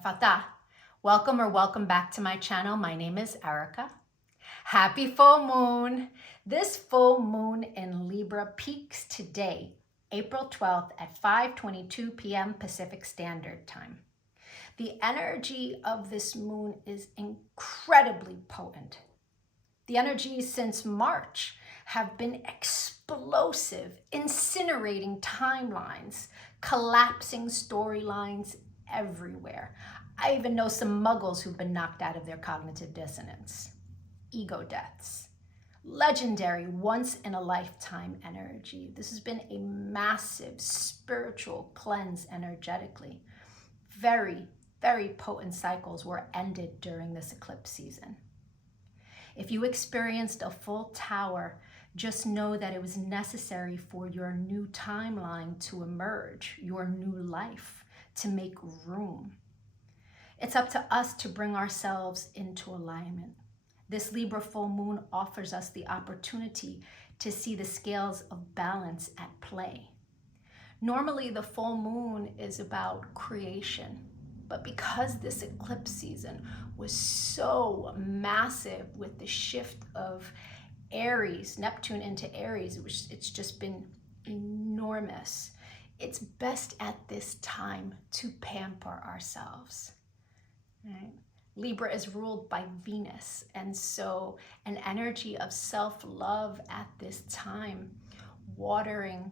Fata. Welcome back to my channel. My name is Erica. Happy full moon. This full moon in Libra peaks today, April 12th at 5:22 p.m. Pacific Standard Time. The energy of this moon is incredibly potent. The energies since March have been explosive, incinerating timelines, collapsing storylines everywhere. I even know some muggles who've been knocked out of their cognitive dissonance. Ego deaths. Legendary, once-in-a-lifetime energy. This has been a massive spiritual cleanse energetically. Very, very potent cycles were ended during this eclipse season. If you experienced a full tower, just know that it was necessary for your new timeline to emerge, your new life, to make room. It's up to us to bring ourselves into alignment. This Libra full moon offers us the opportunity to see the scales of balance at play. Normally, the full moon is about creation, but because this eclipse season was so massive with the shift of Aries, Neptune into Aries, it's just been enormous. It's best at this time to pamper ourselves. Right? Libra is ruled by Venus, and so an energy of self-love at this time, watering,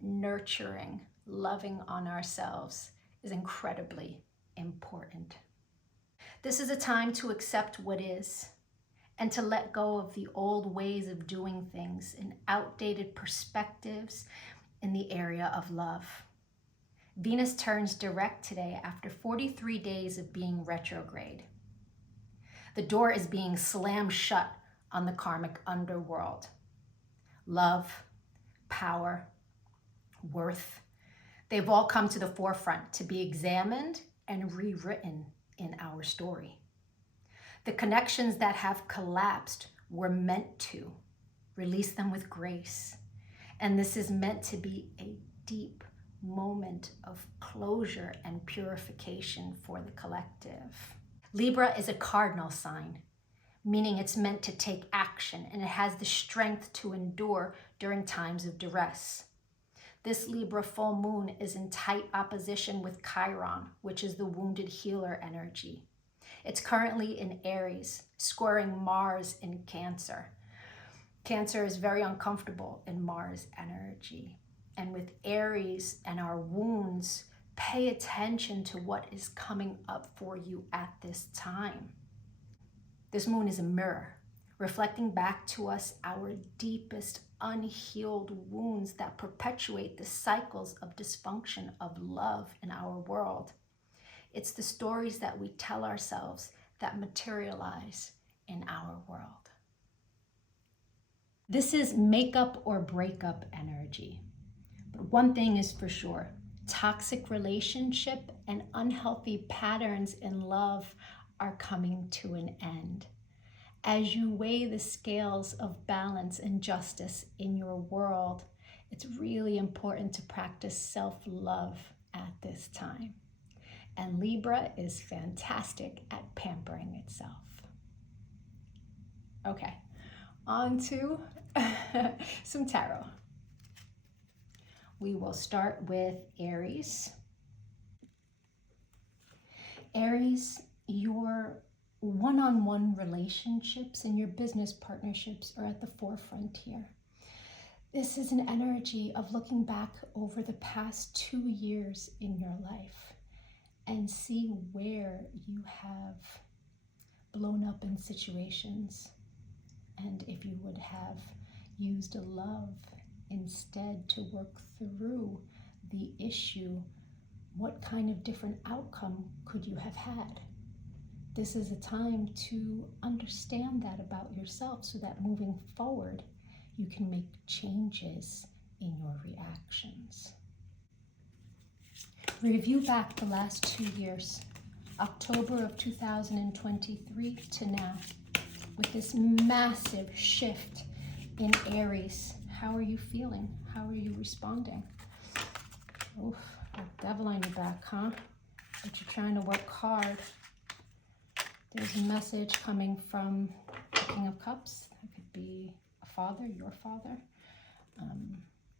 nurturing, loving on ourselves is incredibly important. This is a time to accept what is and to let go of the old ways of doing things and outdated perspectives in the area of love. Venus turns direct today after 43 days of being retrograde. The door is being slammed shut on the karmic underworld. Love, power, worth, they've all come to the forefront to be examined and rewritten in our story. The connections that have collapsed were meant to. Release them with grace. And this is meant to be a deep moment of closure and purification for the collective. Libra is a cardinal sign, meaning it's meant to take action and it has the strength to endure during times of duress. This Libra full moon is in tight opposition with Chiron, which is the wounded healer energy. It's currently in Aries, squaring Mars in Cancer. Cancer is very uncomfortable in Mars energy. And with Aries and our wounds, pay attention to what is coming up for you at this time. This moon is a mirror, reflecting back to us our deepest unhealed wounds that perpetuate the cycles of dysfunction of love in our world. It's the stories that we tell ourselves that materialize in our world. This is makeup or breakup energy. But one thing is for sure, toxic relationship and unhealthy patterns in love are coming to an end. As you weigh the scales of balance and justice in your world, it's really important to practice self-love at this time. And Libra is fantastic at pampering itself. Okay, on to some tarot. We will start with Aries. Aries, your one-on-one relationships and your business partnerships are at the forefront here. This is an energy of looking back over the past 2 years in your life and see where you have blown up in situations, and if you would have used love instead to work through the issue, what kind of different outcome could you have had? This is a time to understand that about yourself so that moving forward, you can make changes in your reactions. Review back the last 2 years, October of 2023 to now, with this massive shift in Aries. How are you feeling? How are you responding? Oof, a devil on your back, huh? but you're trying to work hard. There's a message coming from the King of Cups. It could be a father, your father,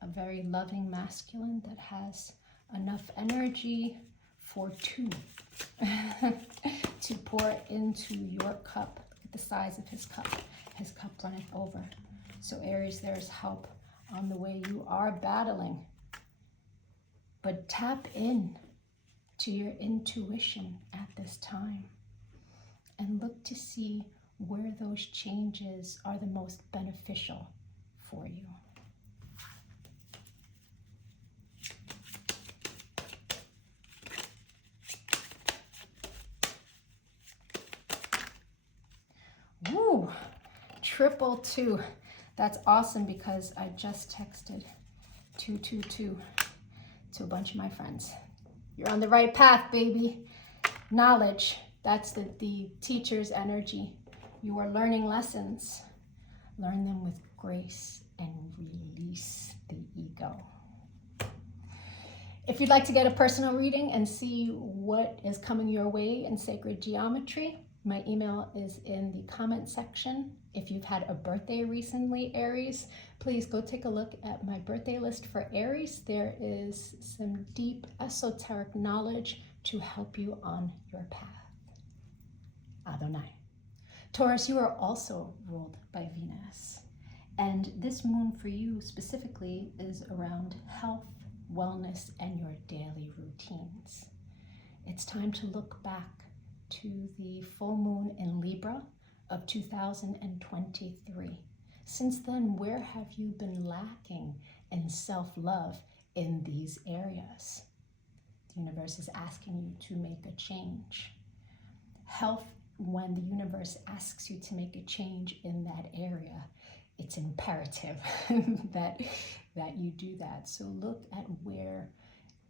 a very loving masculine that has enough energy for two to pour into your cup. Look at the size of his cup. His cup runneth over. So Aries, there's help on the way. You are battling, but tap in to your intuition at this time and look to see where those changes are the most beneficial for you. Woo! Triple two. That's awesome because I just texted 222 to a bunch of my friends. You're on the right path, baby. Knowledge, that's the teacher's energy. You are learning lessons. Learn them with grace and release the ego. If you'd like to get a personal reading and see what is coming your way in sacred geometry, my email is in the comment section. If you've had a birthday recently, Aries, please go take a look at my birthday list for Aries. There is some deep esoteric knowledge to help you on your path. Adonai. Taurus, you are also ruled by Venus. And this moon for you specifically is around health, wellness, and your daily routines. It's time to look back to the full moon in Libra of 2023. Since then, where have you been lacking in self-love in these areas? The universe is asking you to make a change. Health, when the universe asks you to make a change in that area, it's imperative that you do that. So look at where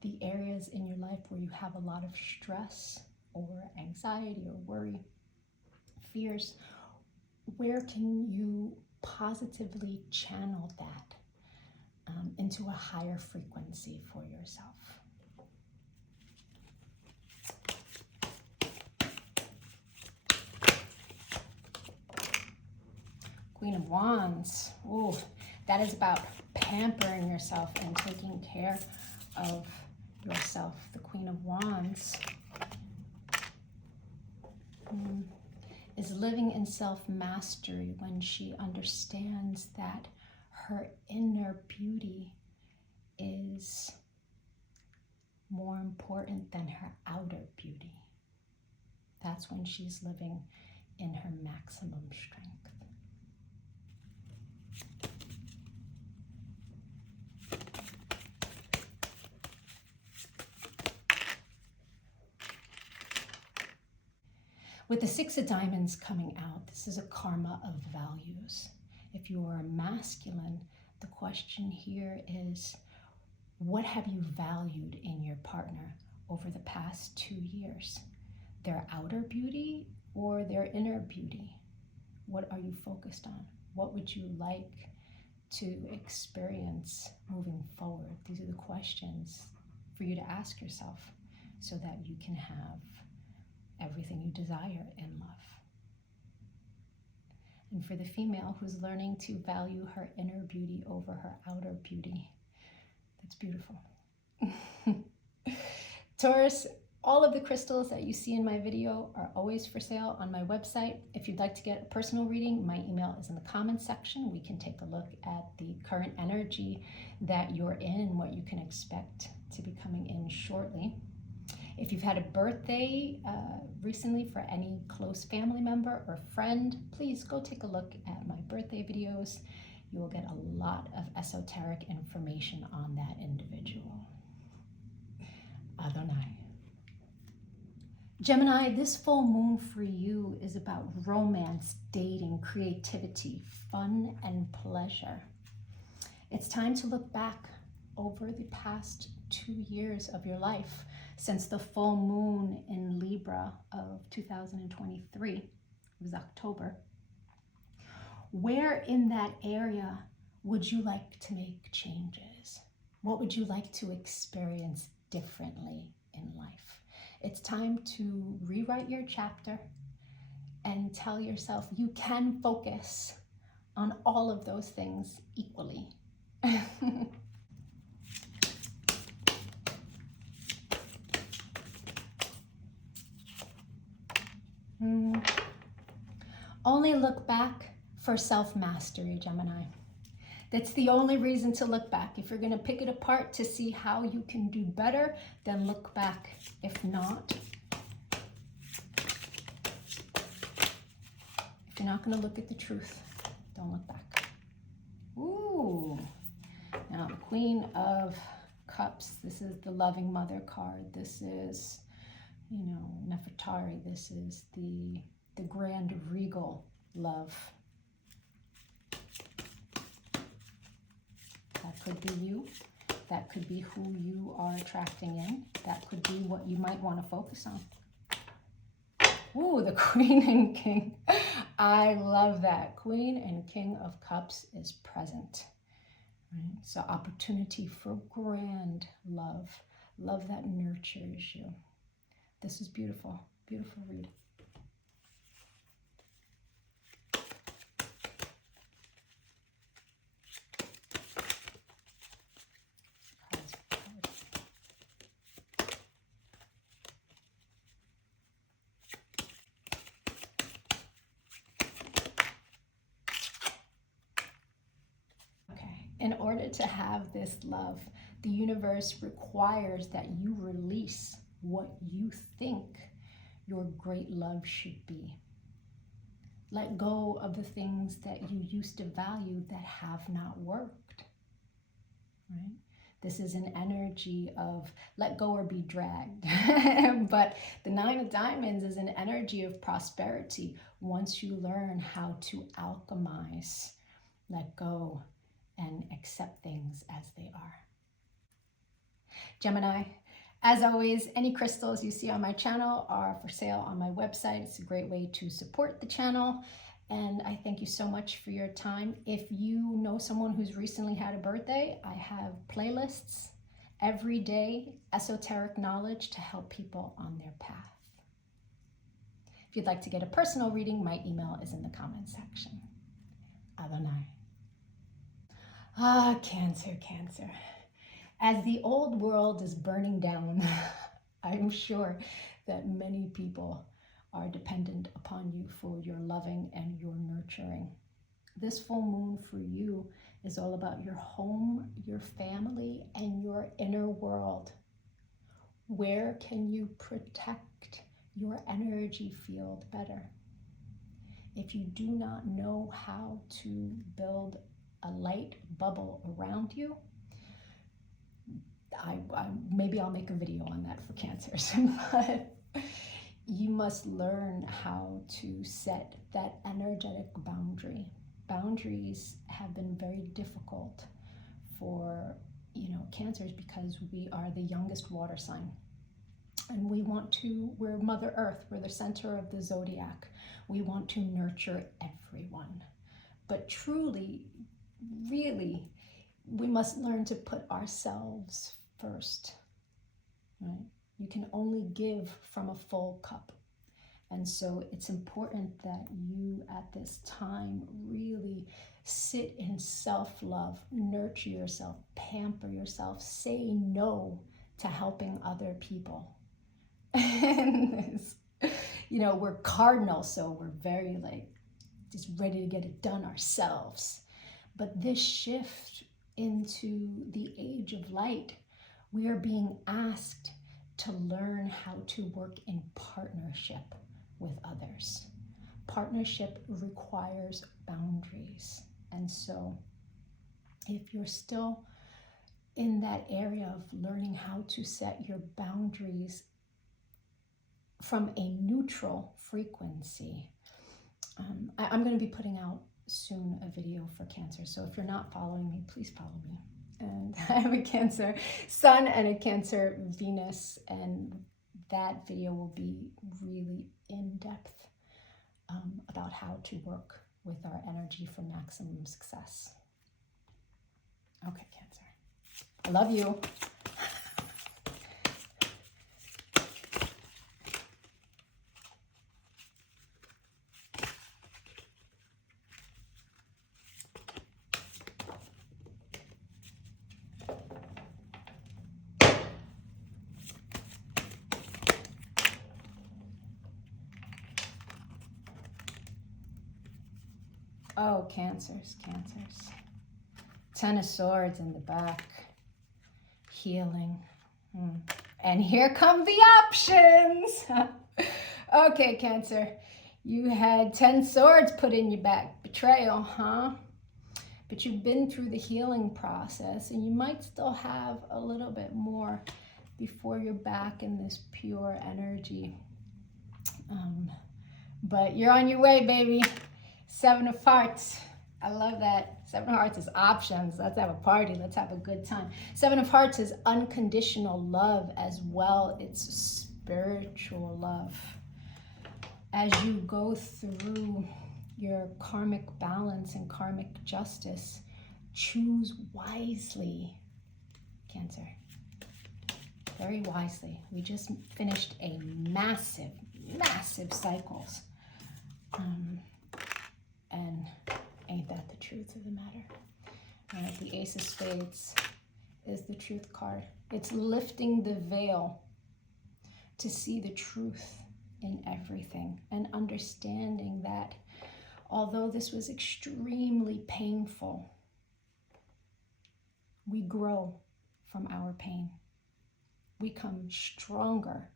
the areas in your life where you have a lot of stress or anxiety or worry, fears, where can you positively channel that into a higher frequency for yourself? Queen of Wands. Ooh, that is about pampering yourself and taking care of yourself. The Queen of Wands is living in self-mastery when she understands that her inner beauty is more important than her outer beauty. That's when she's living in her maximum strength. With the Six of Diamonds coming out, this is a karma of values. If you are a masculine, the question here is, what have you valued in your partner over the past 2 years? Their outer beauty or their inner beauty? What are you focused on? What would you like to experience moving forward? These are the questions for you to ask yourself so that you can have everything you desire in love. And for the female who's learning to value her inner beauty over her outer beauty, that's beautiful. Taurus, all of the crystals that you see in my video are always for sale on my website. If you'd like to get a personal reading, my email is in the comments section. We can take a look at the current energy that you're in and what you can expect to be coming in shortly. If you've had a birthday recently for any close family member or friend, please go take a look at my birthday videos. You will get a lot of esoteric information on that individual. Adonai. Gemini, this full moon for you is about romance, dating, creativity, fun, and pleasure. It's time to look back over the past 2 years of your life since the full moon in Libra of 2023. It was October. Where in that area would you like to make changes? What would you like to experience differently in life? It's time to rewrite your chapter and tell yourself you can focus on all of those things equally. Only look back for self-mastery, Gemini. That's the only reason to look back. If you're going to pick it apart to see how you can do better, then look back. If not, if you're not going to look at the truth, don't look back. Ooh. Now, the Queen of Cups. This is the loving mother card. This is, you know, Nefertari. This is the grand regal love. That could be you. That could be who you are attracting in. That could be what you might want to focus on. Ooh, the Queen and King. I love that. Queen and King of Cups is present. Right? So opportunity for grand love. Love that nurtures you. This is beautiful. Beautiful read. In order to have this love, the universe requires that you release what you think your great love should be. Let go of the things that you used to value that have not worked. Right? This is an energy of let go or be dragged. But the Nine of Diamonds is an energy of prosperity once you learn how to alchemize, let go, and accept things as they are. Gemini, as always, any crystals you see on my channel are for sale on my website. It's a great way to support the channel. And I thank you so much for your time. If you know someone who's recently had a birthday, I have playlists every day, esoteric knowledge to help people on their path. If you'd like to get a personal reading, my email is in the comment section. Adonai. Ah, Cancer, Cancer. As the old world is burning down, I'm sure that many people are dependent upon you for your loving and your nurturing. This full moon for you is all about your home, your family, and your inner world. Where can you protect your energy field better? If you do not know how to build a light bubble around you, maybe I'll make a video on that for Cancers, but you must learn how to set that energetic boundary. Boundaries have been very difficult for, Cancers because we are the youngest water sign. And we're Mother Earth, we're the center of the zodiac. We want to nurture everyone. But truly, really, we must learn to put ourselves first, right? You can only give from a full cup. And so it's important that you at this time really sit in self-love, nurture yourself, pamper yourself, say no to helping other people. And we're cardinal, so we're very just ready to get it done ourselves. But this shift into the age of light, we are being asked to learn how to work in partnership with others. Partnership requires boundaries. And so if you're still in that area of learning how to set your boundaries from a neutral frequency, I'm going to be putting out soon a video for Cancer. So if you're not following me, please follow me. And I have a Cancer Sun and a Cancer Venus, and that video will be really in-depth about how to work with our energy for maximum success. Okay, Cancer. I love you. Oh, Cancers. Ten of Swords in the back. Healing. And here come the options. Okay, Cancer. You had 10 swords put in your back. Betrayal, huh? But you've been through the healing process, and you might still have a little bit more before you're back in this pure energy. But you're on your way, baby. Seven of Hearts. I love that. Seven of Hearts is options. Let's have a party. Let's have a good time. Seven of Hearts is unconditional love as well. It's spiritual love. As you go through your karmic balance and karmic justice, choose wisely, Cancer. Very wisely. We just finished a massive cycles. And ain't that the truth of the matter? All right, the Ace of Spades is the truth card. It's lifting the veil to see the truth in everything and understanding that although this was extremely painful, we grow from our pain. We come stronger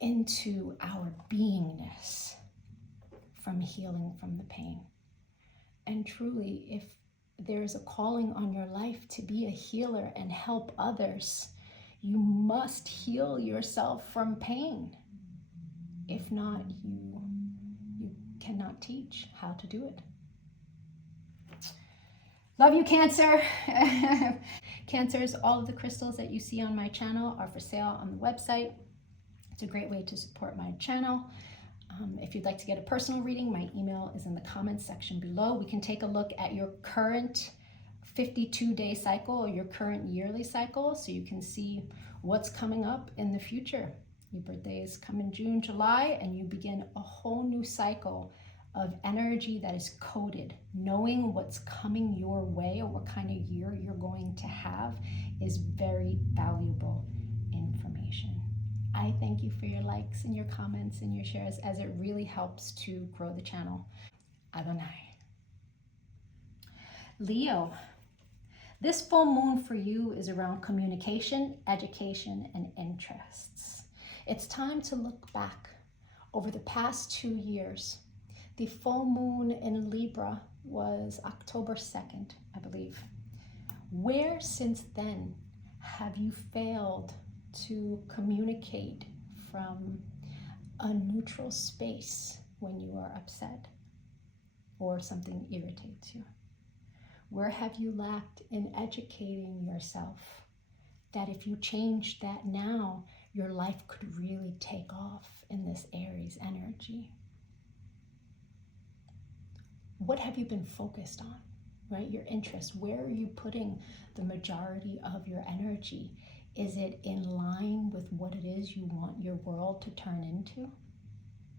into our beingness from healing from the pain. And truly, if there's a calling on your life to be a healer and help others, you must heal yourself from pain. If not, you cannot teach how to do it. Love you, Cancer. Cancers, all of the crystals that you see on my channel are for sale on the website. It's a great way to support my channel. If you'd like to get a personal reading, my email is in the comments section below. We can take a look at your current 52-day cycle or your current yearly cycle so you can see what's coming up in the future. Your birthdays come in June, July, and you begin a whole new cycle of energy that is coded. Knowing what's coming your way or what kind of year you're going to have is very valuable information. I thank you for your likes and your comments and your shares, as it really helps to grow the channel. Adonai. Leo, this full moon for you is around communication, education, and interests. It's time to look back over the past 2 years. The full moon in Libra was October 2nd, I believe. Where since then have you failed to communicate from a neutral space when you are upset or something irritates you? Where have you lacked in educating yourself that if you change that now, your life could really take off in this Aries energy? What have you been focused on, right? Your interests. Where are you putting the majority of your energy? Is it in line with what it is you want your world to turn into?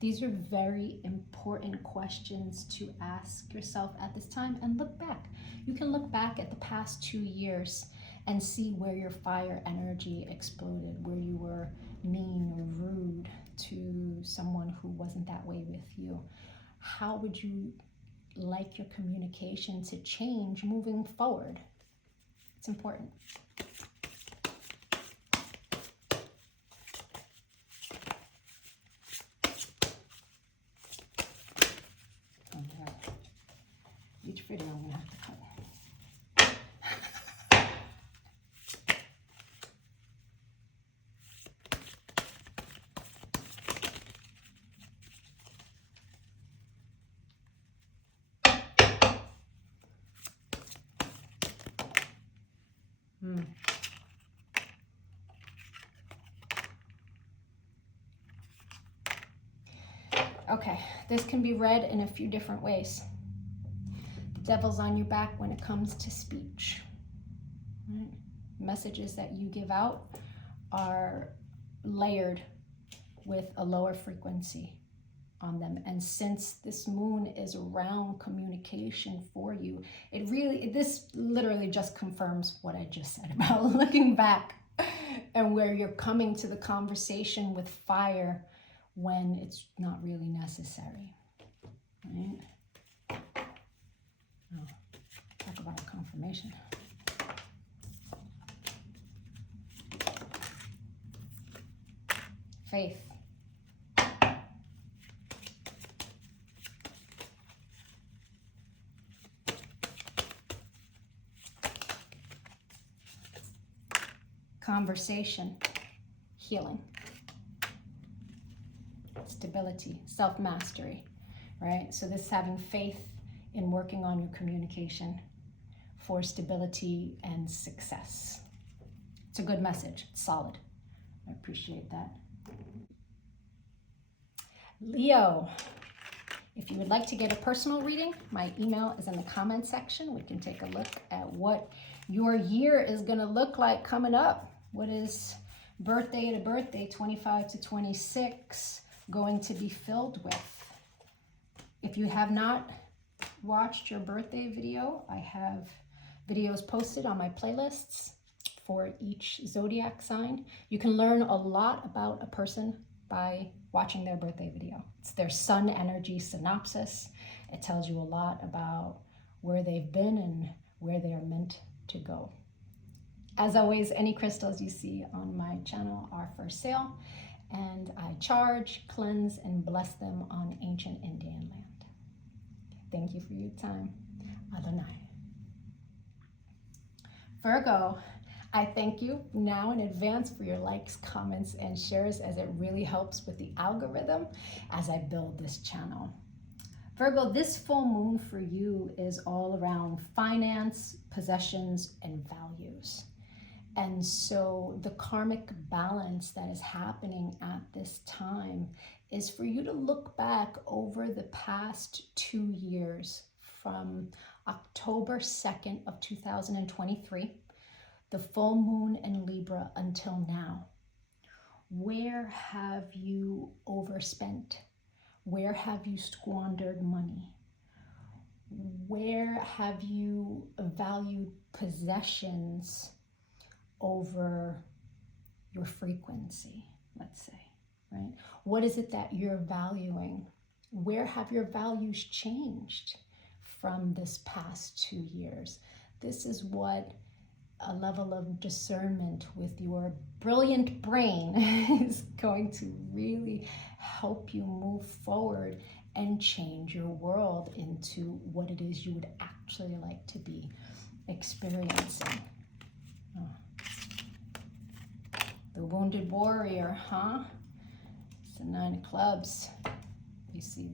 These are very important questions to ask yourself at this time, and look back. You can look back at the past 2 years and see where your fire energy exploded, where you were mean or rude to someone who wasn't that way with you. How would you like your communication to change moving forward? It's important. Each video I'm gonna have to cut. Okay, this can be read in a few different ways. The devil's on your back when it comes to speech. Right? Messages that you give out are layered with a lower frequency on them. And since this moon is around communication for you, this literally just confirms what I just said about looking back and where you're coming to the conversation with fire when it's not really necessary, right? Oh, talk about a confirmation. Faith. Conversation. Healing. Stability. Self-mastery. Right? So this is having faith in working on your communication for stability and success. It's a good message. It's solid. I appreciate that. Leo, if you would like to get a personal reading, my email is in the comment section. We can take a look at what your year is going to look like coming up. What is birthday to birthday, 25 to 26, going to be filled with? If you have not watched your birthday video, I have videos posted on my playlists for each zodiac sign. You can learn a lot about a person by watching their birthday video. It's their sun energy synopsis. It tells you a lot about where they've been and where they are meant to go. As always, any crystals you see on my channel are for sale, and I charge, cleanse, and bless them on ancient Indian land. Thank you for your time. Adonai. Virgo, I thank you now in advance for your likes, comments, and shares, as it really helps with the algorithm as I build this channel. Virgo, this full moon for you is all around finance, possessions, and values. And so the karmic balance that is happening at this time is for you to look back over the past 2 years, from October 2nd of 2023, the full moon in Libra, until now. Where have you overspent? Where have you squandered money? Where have you valued possessions over your frequency, let's say, right? What is it that you're valuing? Where have your values changed from this past 2 years? This is what a level of discernment with your brilliant brain is going to really help you move forward and change your world into what it is you would actually like to be experiencing. Oh. The wounded warrior, huh? It's the 9 of clubs. You see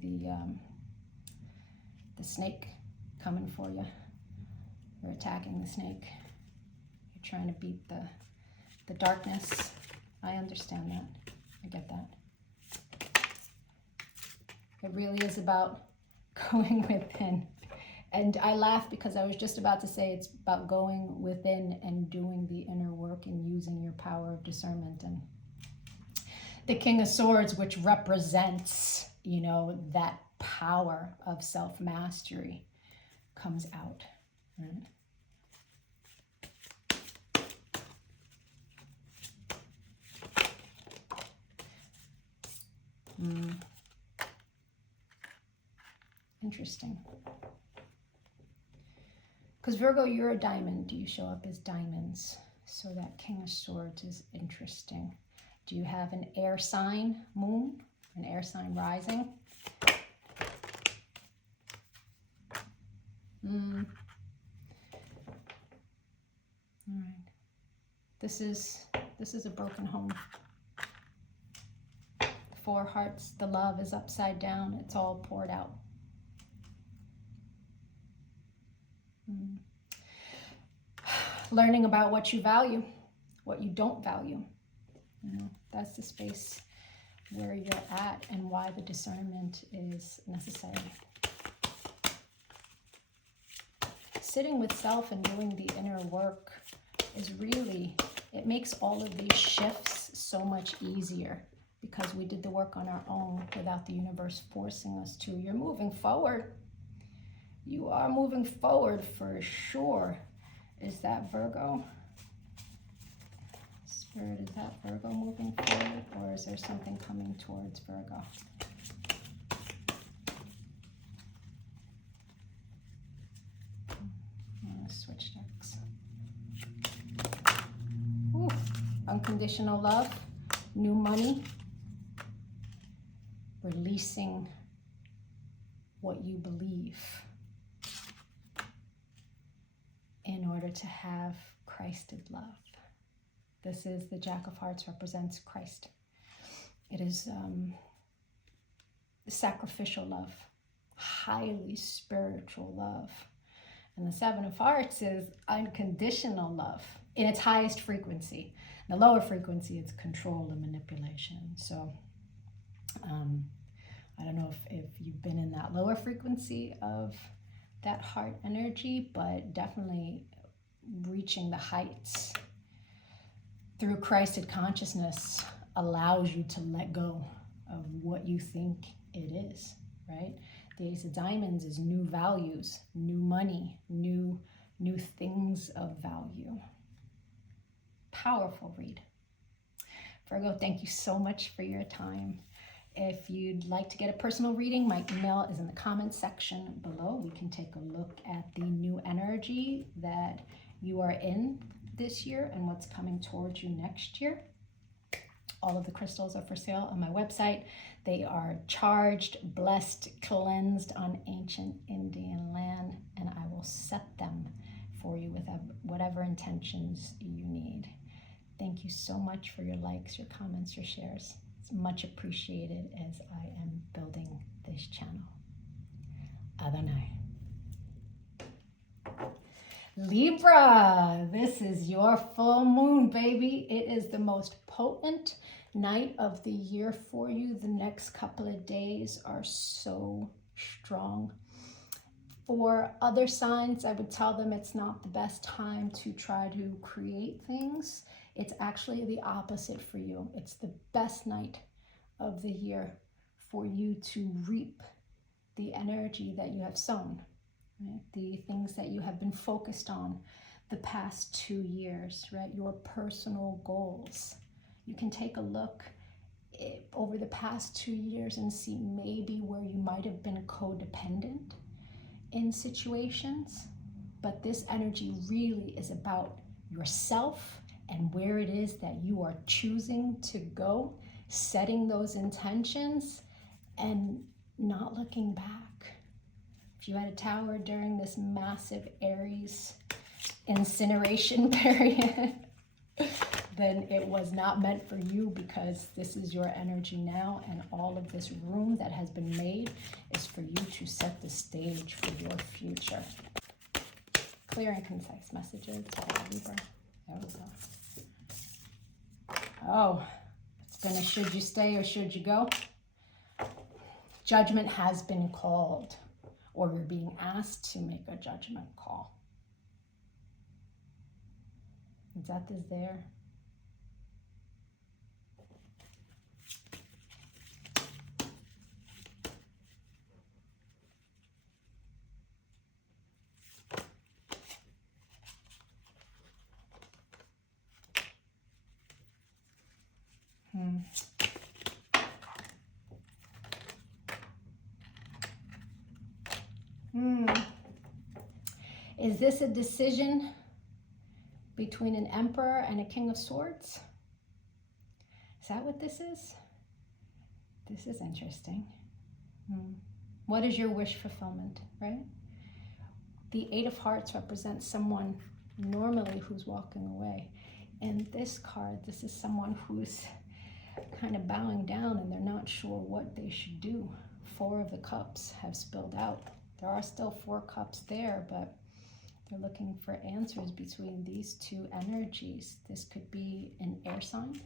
the snake coming for you. You're attacking the snake. You're trying to beat the darkness. I understand that. I get that. It really is about going within. And I laugh because I was just about to say it's about going within and doing the inner work and using your power of discernment. And the King of Swords, which represents, you know, that power of self-mastery, comes out. Right? Interesting. Because Virgo, you're a diamond. You show up as diamonds. So that King of Swords is interesting. Do you have an air sign moon? An air sign rising? All right. This is a broken home. 4 hearts. The love is upside down. It's all poured out. Learning about what you value, what you don't value. You know, that's the space where you're at and why the discernment is necessary. Sitting with self and doing the inner work is really, it makes all of these shifts so much easier because we did the work on our own without the universe forcing us to. You're moving forward. You are moving forward for sure. Is that Virgo? Spirit, is that Virgo moving forward, or is there something coming towards Virgo? unconditional love, new money, releasing what you believe in order to have Christed love. This is the Jack of Hearts, represents Christ. It is sacrificial love, highly spiritual love. And the Seven of Hearts is unconditional love in its highest frequency. The lower frequency, it's control and manipulation. So I don't know if you've been in that lower frequency of that heart energy, but definitely reaching the heights through Christed consciousness allows you to let go of what you think it is, right? The Ace of Diamonds is new values, new money, new things of value. Powerful read. Virgo, thank you so much for your time. If you'd like to get a personal reading, my email is in the comments section below. We can take a look at the new energy that you are in this year and what's coming towards you next year. All of the crystals are for sale on my website. They are charged, blessed, cleansed on ancient Indian land, and I will set them for you with whatever intentions you need. Thank you so much for your likes, your comments, your shares. It's much appreciated as I am building this channel. Adonai. Libra, this is your full moon, baby. It is the most potent night of the year for you. The next couple of days are so strong. For other signs, I would tell them it's not the best time to try to create things. It's actually the opposite for you. It's the best night of the year for you to reap the energy that you have sown. Right? The things that you have been focused on the past 2 years, right? Your personal goals. You can take a look over the past 2 years and see maybe where you might have been codependent in situations, but this energy really is about yourself and where it is that you are choosing to go, setting those intentions and not looking back. If you had a tower during this massive Aries incineration period, then it was not meant for you, because this is your energy now, and all of this room that has been made is for you to set the stage for your future. Clear and concise messages. Libra. There we go. Oh, it's gonna, should you stay or should you go? Judgment has been called, or you're being asked to make a judgment call. Death is there. Is this a decision between an Emperor and a King of Swords? Is that what this is? This is interesting. What is your wish fulfillment, right? The Eight of Hearts represents someone normally who's walking away. And this card, this is someone who's kind of bowing down and they're not sure what they should do. 4 of the cups have spilled out. There are still 4 cups there, but they're looking for answers between these 2 energies. This could be an air sign.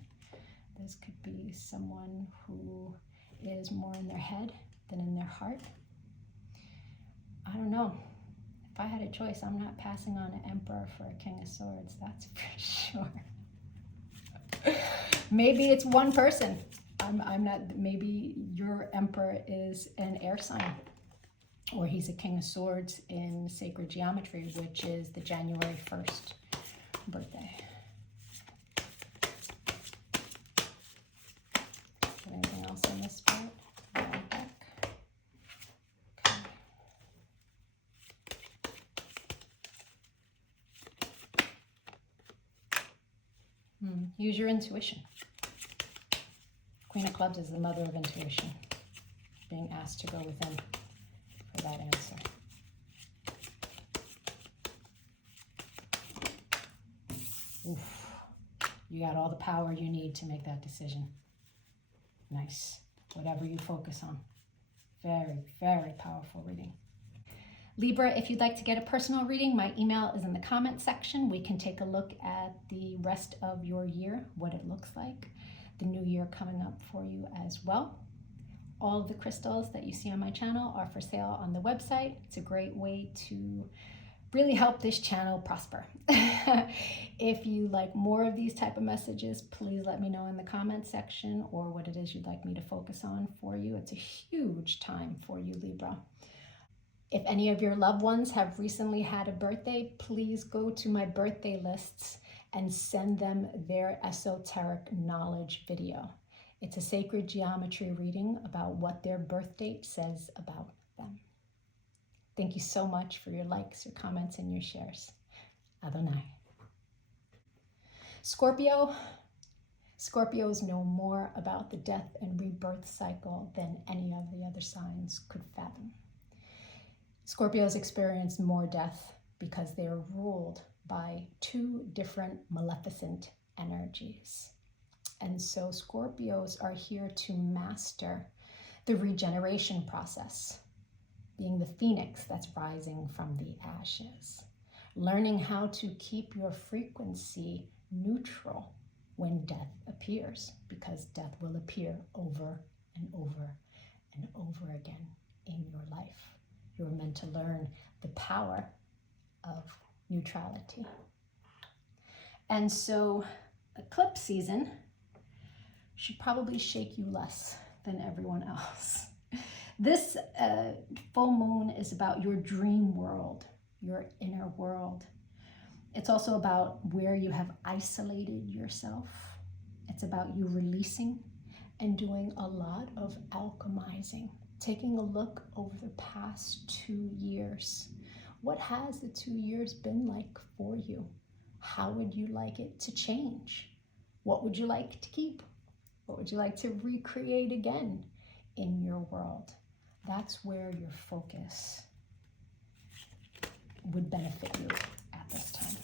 This could be someone who is more in their head than in their heart. I don't know. If I had a choice, I'm not passing on an Emperor for a King of Swords. That's for sure. Maybe it's one person. I'm not, maybe your Emperor is an air sign, or he's a King of Swords in sacred geometry, which is the January 1st birthday. Is there anything else in this part? Use your intuition. Queen of Clubs is the mother of intuition. Being asked to go within for that answer. Oof. You got all the power you need to make that decision. Nice. Whatever you focus on. Very, very powerful reading. Libra, if you'd like to get a personal reading, my email is in the comment section. We can take a look at the rest of your year, what it looks like, the new year coming up for you as well. All of the crystals that you see on my channel are for sale on the website. It's a great way to really help this channel prosper. If you like more of these type of messages, please let me know in the comment section or what it is you'd like me to focus on for you. It's a huge time for you, Libra. If any of your loved ones have recently had a birthday, please go to my birthday lists and send them their esoteric knowledge video. It's a sacred geometry reading about what their birth date says about them. Thank you so much for your likes, your comments, and your shares. Adonai. Scorpios know more about the death and rebirth cycle than any of the other signs could fathom. Scorpios experience more death because they are ruled by two different maleficent energies. And so Scorpios are here to master the regeneration process, being the phoenix that's rising from the ashes, learning how to keep your frequency neutral when death appears, because death will appear over and over and over again in your life. You're meant to learn the power of neutrality. And so eclipse season should probably shake you less than everyone else. This full moon is about your dream world, your inner world. It's also about where you have isolated yourself. It's about you releasing and doing a lot of alchemizing, taking a look over the past 2 years. What has the 2 years been like for you? How would you like it to change? What would you like to keep? What would you like to recreate again in your world? That's where your focus would benefit you at this time.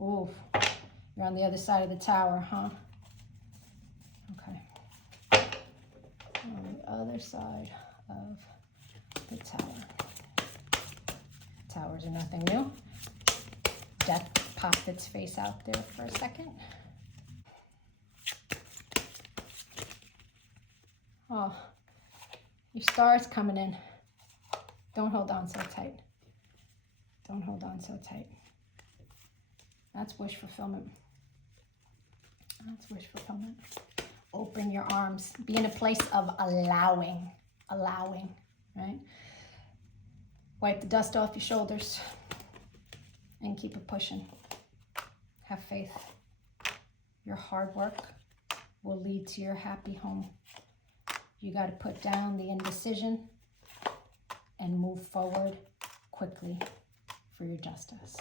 Oh, you're on the other side of the tower, huh? Okay. On the other side of the tower. Towers are nothing new. Death popped its face out there for a second. Oh, your star's coming in. Don't hold on so tight. Don't hold on so tight. That's wish fulfillment. That's wish fulfillment. Open your arms. Be in a place of allowing, right? Wipe the dust off your shoulders and keep it pushing. Have faith. Your hard work will lead to your happy home. You got to put down the indecision and move forward quickly for your justice.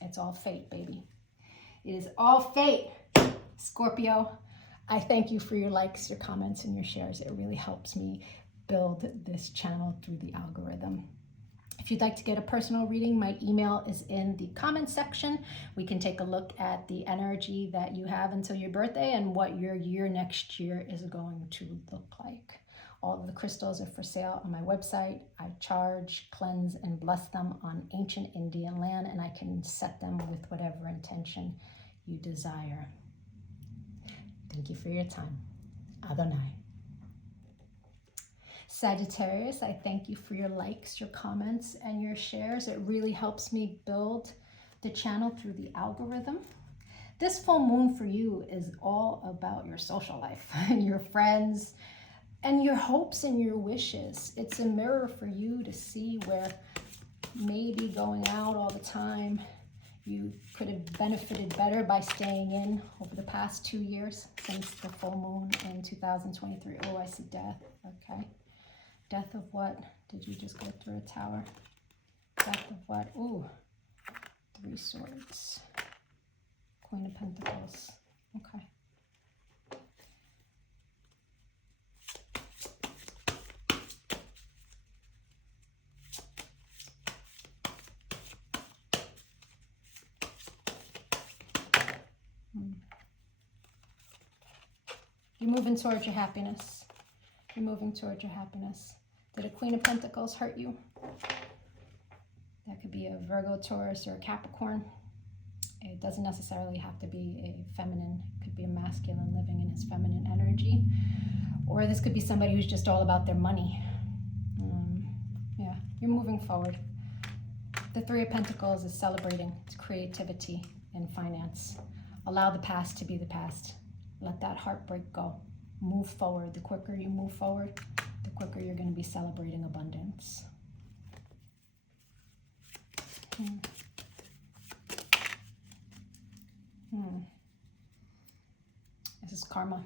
It's all fate, baby. It is all fate, Scorpio. I thank you for your likes, your comments, and your shares. It really helps me build this channel through the algorithm. If you'd like to get a personal reading, my email is in the comment section. We can take a look at the energy that you have until your birthday and what your year next year is going to look like. All of the crystals are for sale on my website. I charge, cleanse, and bless them on ancient Indian land, and I can set them with whatever intention you desire. Thank you for your time. Adonai. Sagittarius, I thank you for your likes, your comments, and your shares. It really helps me build the channel through the algorithm. This full moon for you is all about your social life, your friends, and your hopes and your wishes. It's a mirror for you to see where maybe going out all the time You could have benefited better by staying in over the past 2 years since the full moon in 2023. Oh, I see death. Okay. Death of what? Did you just go through a tower? Death of what? Ooh. 3 swords. Queen of Pentacles. Okay. You're moving towards your happiness. You're moving towards your happiness. Did a Queen of Pentacles hurt you? That could be a Virgo, Taurus, or a Capricorn. It doesn't necessarily have to be a feminine. It could be a masculine living in his feminine energy. Or this could be somebody who's just all about their money. Yeah, you're moving forward. The Three of Pentacles is celebrating its creativity and finance. Allow the past to be the past. Let that heartbreak go. Move forward. The quicker you move forward, the quicker you're going to be celebrating abundance. This is karma.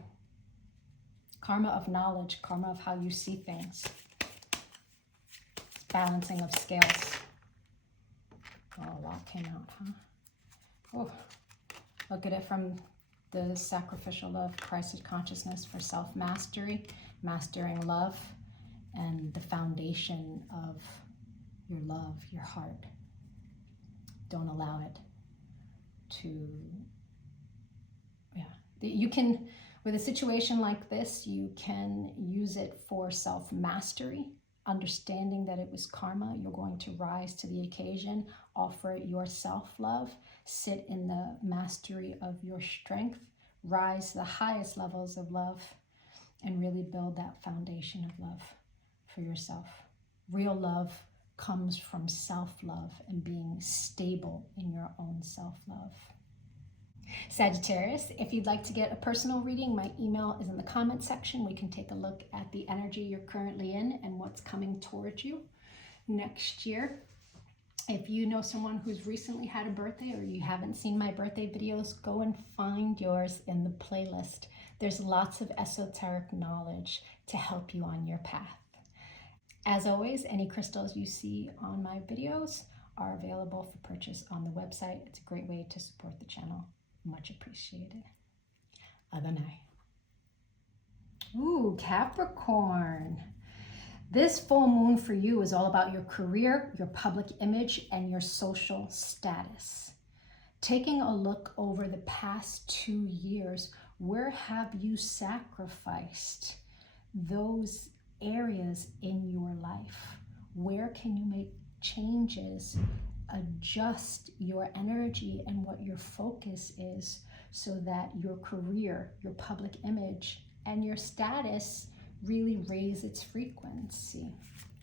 Karma of knowledge, karma of how you see things. It's balancing of scales. Oh, a lot came out, huh? Oh, look at it from the sacrificial love, crisis consciousness for self-mastery, mastering love, and the foundation of your love, your heart. Don't allow it to, you can, with a situation like this, you can use it for self-mastery, understanding that it was karma. You're going to rise to the occasion, offer your self-love, sit in the mastery of your strength, rise to the highest levels of love, and really build that foundation of love for yourself. Real love comes from self-love and being stable in your own self-love. Sagittarius, if you'd like to get a personal reading, my email is in the comment section. We can take a look at the energy you're currently in and what's coming towards you next year. If you know someone who's recently had a birthday or you haven't seen my birthday videos, go and find yours in the playlist. There's lots of esoteric knowledge to help you on your path. As always, any crystals you see on my videos are available for purchase on the website. It's a great way to support the channel. Much appreciated. Adonai. Ooh, Capricorn. This full moon for you is all about your career, your public image, and your social status. Taking a look over the past 2 years, where have you sacrificed those areas in your life? Where can you make changes, adjust your energy and what your focus is so that your career, your public image, and your status really raise its frequency?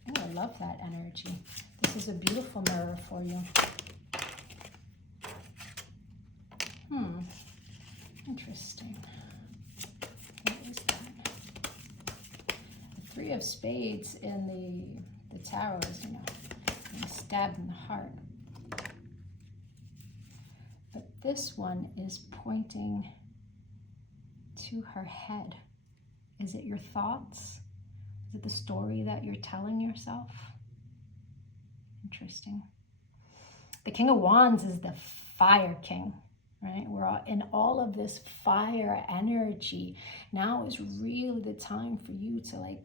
Oh, I love that energy. This is a beautiful mirror for you. Interesting. What is that? The Three of Spades in the Tower is, stabbed in the heart. But this one is pointing to her head. Is it your thoughts? Is it the story that you're telling yourself? Interesting. The King of Wands is the Fire King, right? We're all in all of this fire energy. Now is really the time for you to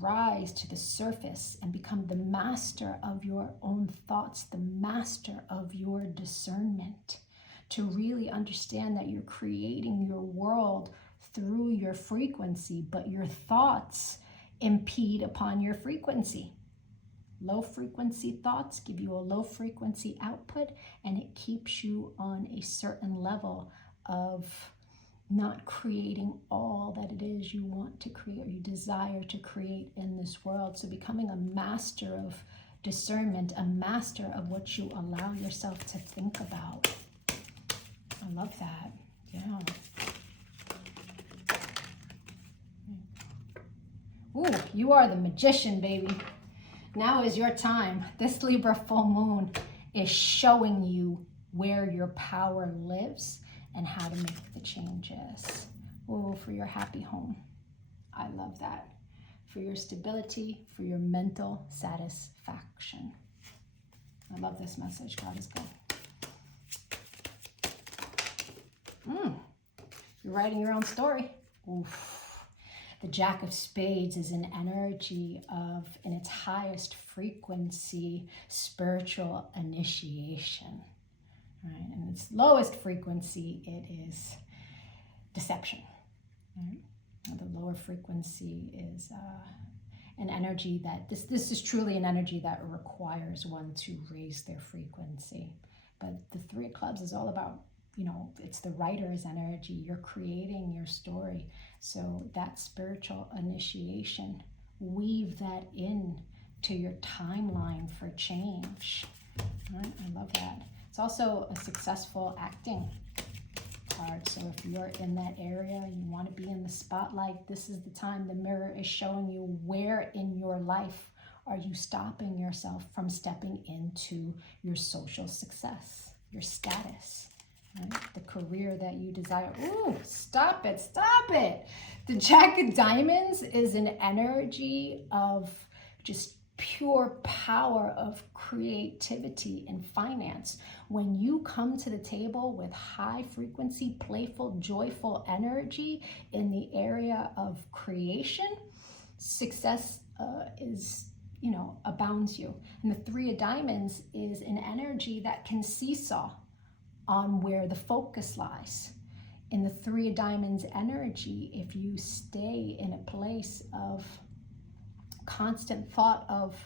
rise to the surface and become the master of your own thoughts, the master of your discernment, to really understand that you're creating your world through your frequency, but your thoughts impede upon your frequency. Low frequency thoughts give you a low frequency output, and it keeps you on a certain level of not creating all that it is you want to create or you desire to create in this world. So becoming a master of discernment, a master of what you allow yourself to think about. I love that. Yeah. Ooh, you are the magician, baby. Now is your time. This Libra full moon is showing you where your power lives and how to make the changes. Oh, for your happy home. I love that. For your stability, for your mental satisfaction. I love this message. God is good. You're writing your own story. Oof. The Jack of Spades is an energy of, in its highest frequency, spiritual initiation. Right? And its lowest frequency, it is deception. Right? And the lower frequency is an energy that, this is truly an energy that requires one to raise their frequency. But the Three of Clubs is all about, you know, it's the writer's energy. You're creating your story. So that spiritual initiation, weave that in to your timeline for change. Right? I love that. It's also a successful acting card. So if you're in that area, you want to be in the spotlight, this is the time the mirror is showing you where in your life are you stopping yourself from stepping into your social success, your status, right? The career that you desire. Ooh, stop it, stop it. The Jack of Diamonds is an energy of just pure power of creativity and finance. When you come to the table with high frequency, playful, joyful energy in the area of creation, success is, you know, abounds you. And the Three of Diamonds is an energy that can seesaw on where the focus lies. In the Three of Diamonds energy, if you stay in a place of constant thought of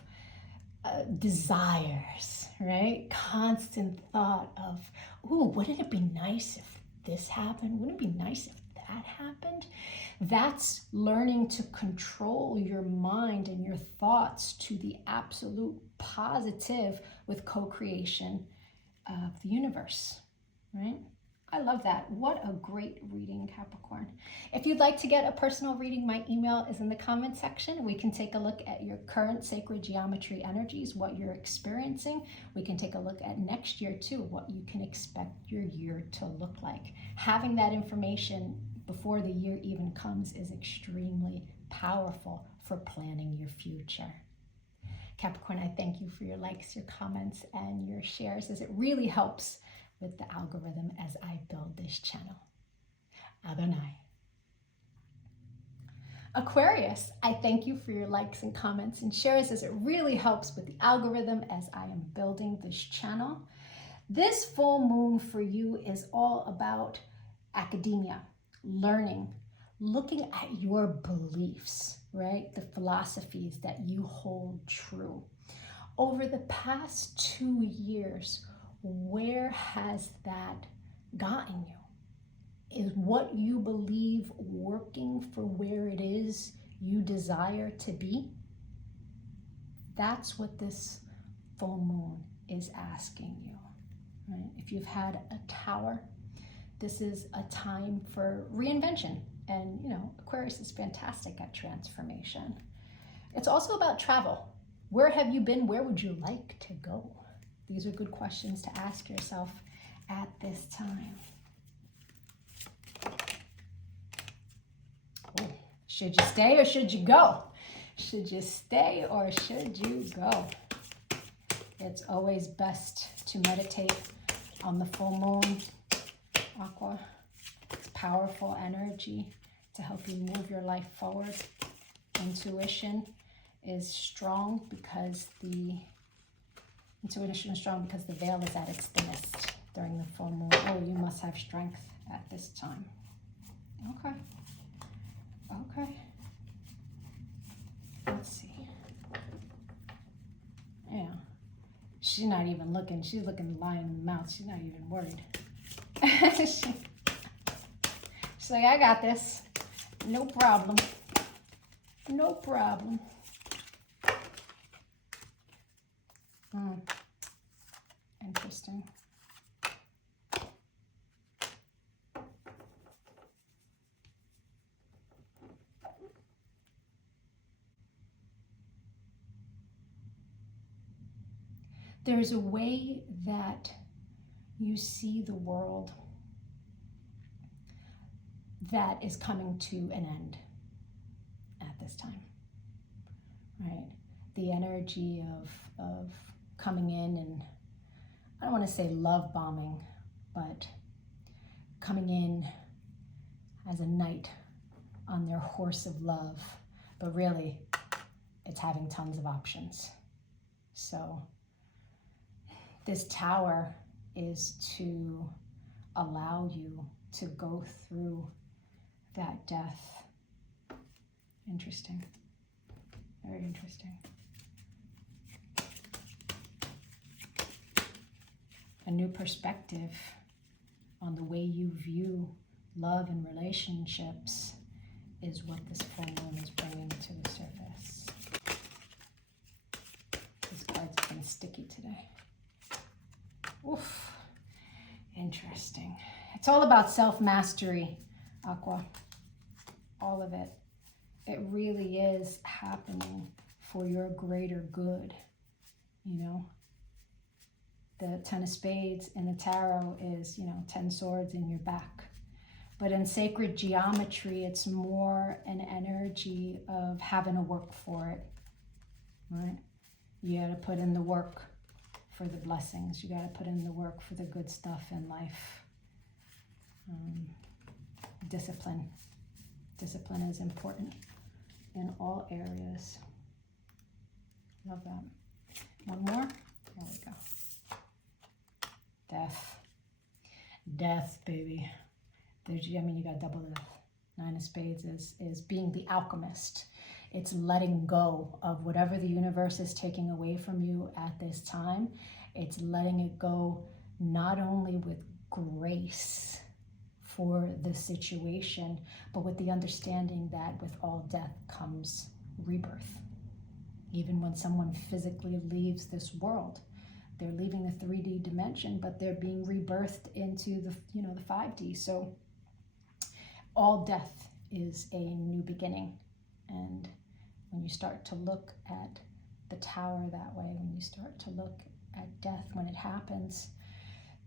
desires, right? Constant thought of, ooh, wouldn't it be nice if this happened? Wouldn't it be nice if that happened? That's learning to control your mind and your thoughts to the absolute positive with co-creation of the universe, right? I love that. What a great reading, Capricorn. If you'd like to get a personal reading, my email is in the comment section. We can take a look at your current sacred geometry energies, what you're experiencing. We can take a look at next year too, what you can expect your year to look like. Having that information before the year even comes is extremely powerful for planning your future. Capricorn, I thank you for your likes, your comments, and your shares, as it really helps with the algorithm as I build this channel. Adonai. Aquarius, I thank you for your likes and comments and shares, as it really helps with the algorithm as I am building this channel. This full moon for you is all about academia, learning, looking at your beliefs, right? The philosophies that you hold true. Over the past 2 years, where has that gotten you? Is what you believe working for where it is you desire to be? That's what this full moon is asking you, right? If you've had a tower, this is a time for reinvention. And, you know, Aquarius is fantastic at transformation. It's also about travel. Where have you been? Where would you like to go? These are good questions to ask yourself at this time. Oh, should you stay or should you go? Should you stay or should you go? It's always best to meditate on the full moon, Aqua. It's powerful energy to help you move your life forward. Intuition is strong because the veil is at its thinnest during the full moon. Oh, you must have strength at this time. Okay. Okay. Let's see. Yeah. She's not even looking. She's looking the lion in the mouth. She's not even worried. She's like, I got this. No problem. No problem. Interesting. There's a way that you see the world that is coming to an end at this time, right? The energy of coming in and, I don't want to say love bombing, but coming in as a knight on their horse of love, but really it's having tons of options. So this tower is to allow you to go through that death. Interesting. Very interesting. A new perspective on the way you view love and relationships is what this full moon is bringing to the surface. This card's been sticky today. Oof. Interesting. It's all about self-mastery, Aqua. All of it. It really is happening for your greater good, you know? The 10 of spades in the tarot is, you know, 10 swords in your back. But in sacred geometry, it's more an energy of having to work for it, right? You got to put in the work for the blessings. You got to put in the work for the good stuff in life. Discipline. Discipline is important in all areas. Love that. One more. There we go. Death. Death, baby. You got double death. 9 of spades is being the alchemist. It's letting go of whatever the universe is taking away from you at this time. It's letting it go not only with grace for the situation, but with the understanding that with all death comes rebirth. Even when someone physically leaves this world, they're leaving the 3D dimension, but they're being rebirthed into the, you know, the 5D. So all death is a new beginning. And when you start to look at the tower that way, when you start to look at death when it happens,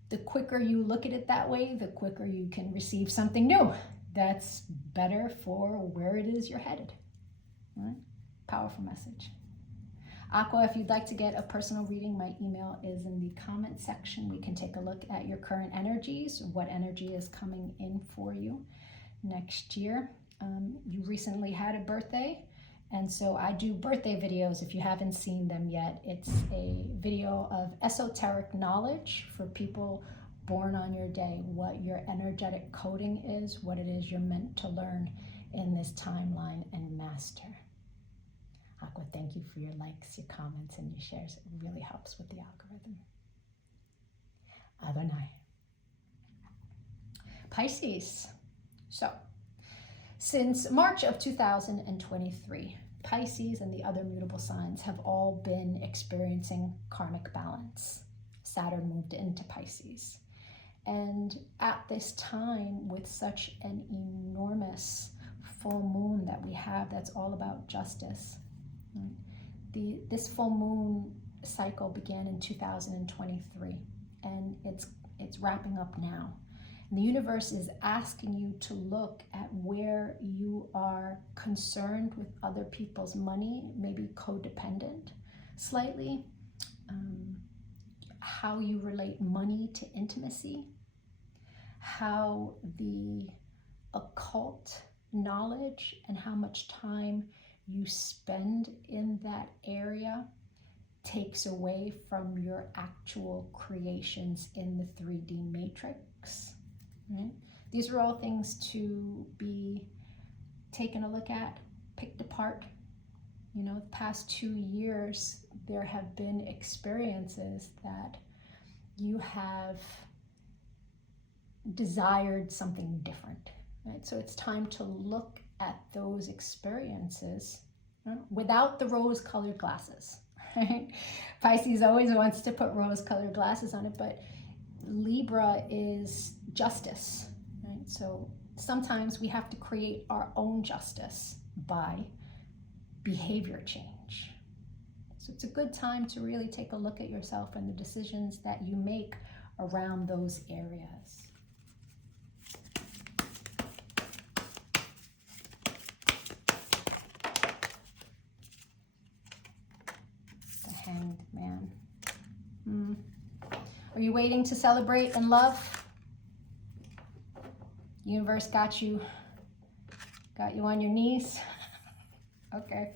the quicker you look at it that way, the quicker you can receive something new that's better for where it is you're headed. Right? Powerful message. Aqua, if you'd like to get a personal reading, my email is in the comment section. We can take a look at your current energies, what energy is coming in for you next year. You recently had a birthday, and so I do birthday videos. If you haven't seen them yet, it's a video of esoteric knowledge for people born on your day, what your energetic coding is, what it is you're meant to learn in this timeline and master. Aqua, thank you for your likes, your comments, and your shares. It really helps with the algorithm. Adonai. Pisces. So, since March of 2023, Pisces and the other mutable signs have all been experiencing karmic balance. Saturn moved into Pisces. And at this time, with such an enormous full moon that we have that's all about justice, this full moon cycle began in 2023, and it's wrapping up now. And the universe is asking you to look at where you are concerned with other people's money, maybe codependent slightly, how you relate money to intimacy, how the occult knowledge and how much time you spend in that area takes away from your actual creations in the 3D matrix. Right? These are all things to be taken a look at, picked apart. You know, the past 2 years, there have been experiences that you have desired something different. Right? So it's time to look at those experiences without the rose-colored glasses. Right? Pisces always wants to put rose-colored glasses on it, but Libra is justice. Right? So sometimes we have to create our own justice by behavior change. So it's a good time to really take a look at yourself, and the decisions that you make around those areas. The Hanged Man. Are you waiting to celebrate in love? Universe got you on your knees? Okay.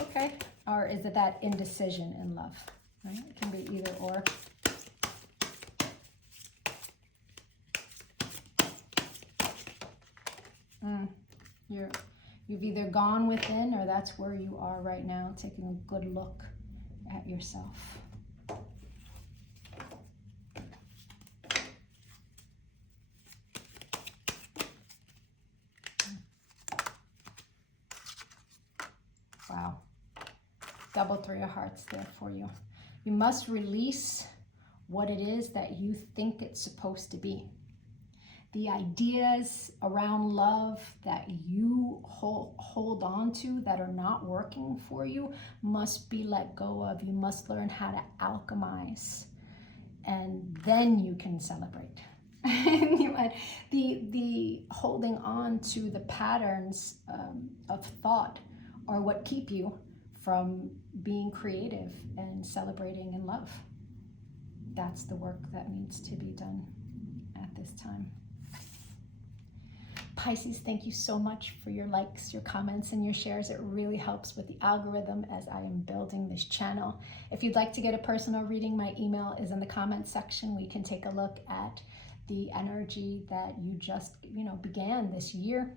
Okay. Or is it that indecision in love? Right? It can be either or. You've either gone within, or that's where you are right now, taking a good look at yourself. Wow. Double Three of Hearts there for you. You must release what it is that you think it's supposed to be. The ideas around love that you hold on to that are not working for you must be let go of. You must learn how to alchemize, and then you can celebrate. The holding on to the patterns of thought are what keep you from being creative and celebrating in love. That's the work that needs to be done at this time. Pisces, thank you so much for your likes, your comments, and your shares. It really helps with the algorithm as I am building this channel. If you'd like to get a personal reading, my email is in the comments section. We can take a look at the energy that you just, began this year,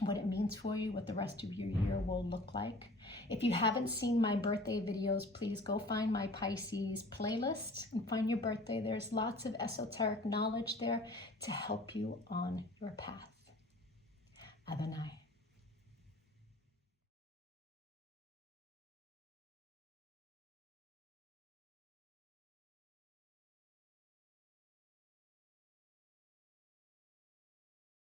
what it means for you, what the rest of your year will look like. If you haven't seen my birthday videos, please go find my Pisces playlist and find your birthday. There's lots of esoteric knowledge there to help you on your path. Adonai.